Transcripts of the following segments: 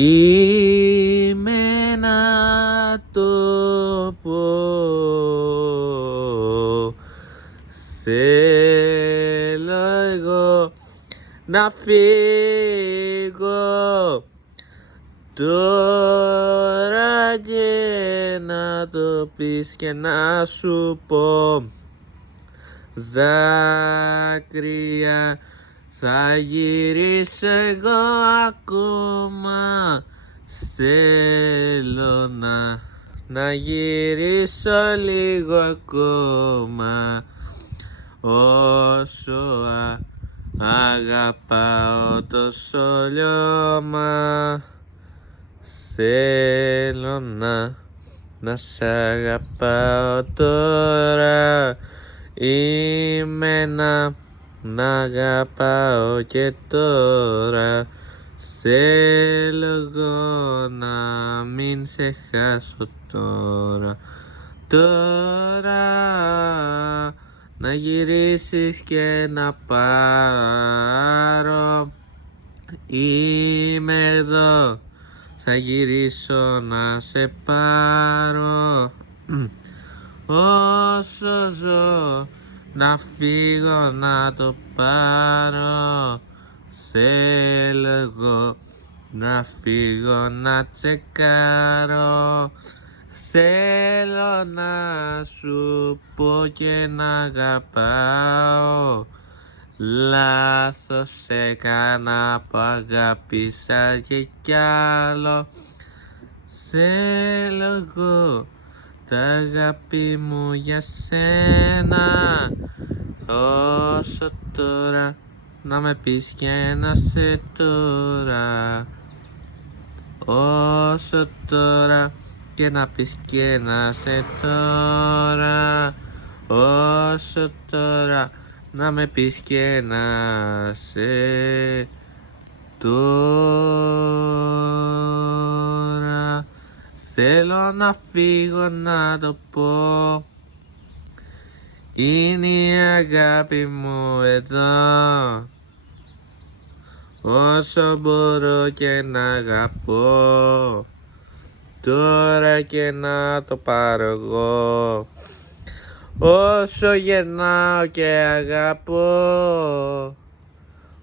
Είμαι ένα τόπο, θέλω εγώ να φύγω τώρα και να το πεις και να σου πω. Δάκρυα θα γυρίσω εγώ ακόμα, θέλω να γυρίσω λίγο ακόμα. Όσο αγαπάω τόσο λιώμα, θέλω να σ' αγαπάω τώρα. Είμαι να αγαπάω και τώρα. Θέλω εγώ να μην σε χάσω τώρα. Τώρα να γυρίσεις και να πάρω. Είμαι εδώ, θα γυρίσω να σε πάρω. Όσο ζω να φύγω να το πάρω. Θέλω εγώ να φύγω να τσεκάρω. Θέλω να σου πω και να αγαπάω. Λάθος έκανα που αγάπησα και κι άλλο. Θέλω εγώ τα αγάπη μου για σένα. Όσο τώρα να με πεις και να σε τώρα. Όσο τώρα και να πεις και να σε τώρα. Όσο τώρα να με πεις και να σε τώρα. Θέλω να φύγω να το πω. Είναι η αγάπη μου εδώ. Όσο μπορώ και να αγαπώ. Τώρα και να το πάρω εγώ. Όσο γερνάω και αγαπώ.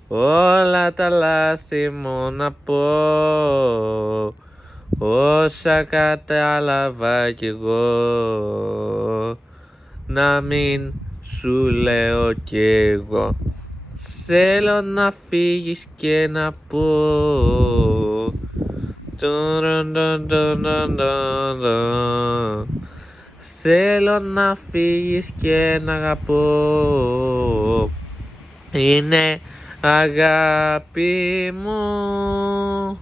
Όλα τα λάθη μου να πω. Όσα κατάλαβα κι εγώ, να μην σου λέω κι εγώ. Θέλω να φύγεις και να πω. Θέλω να φύγεις και να αγαπώ. Είναι αγάπη μου.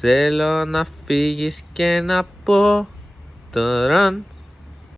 Θέλω να φύγεις και να πω τώρα.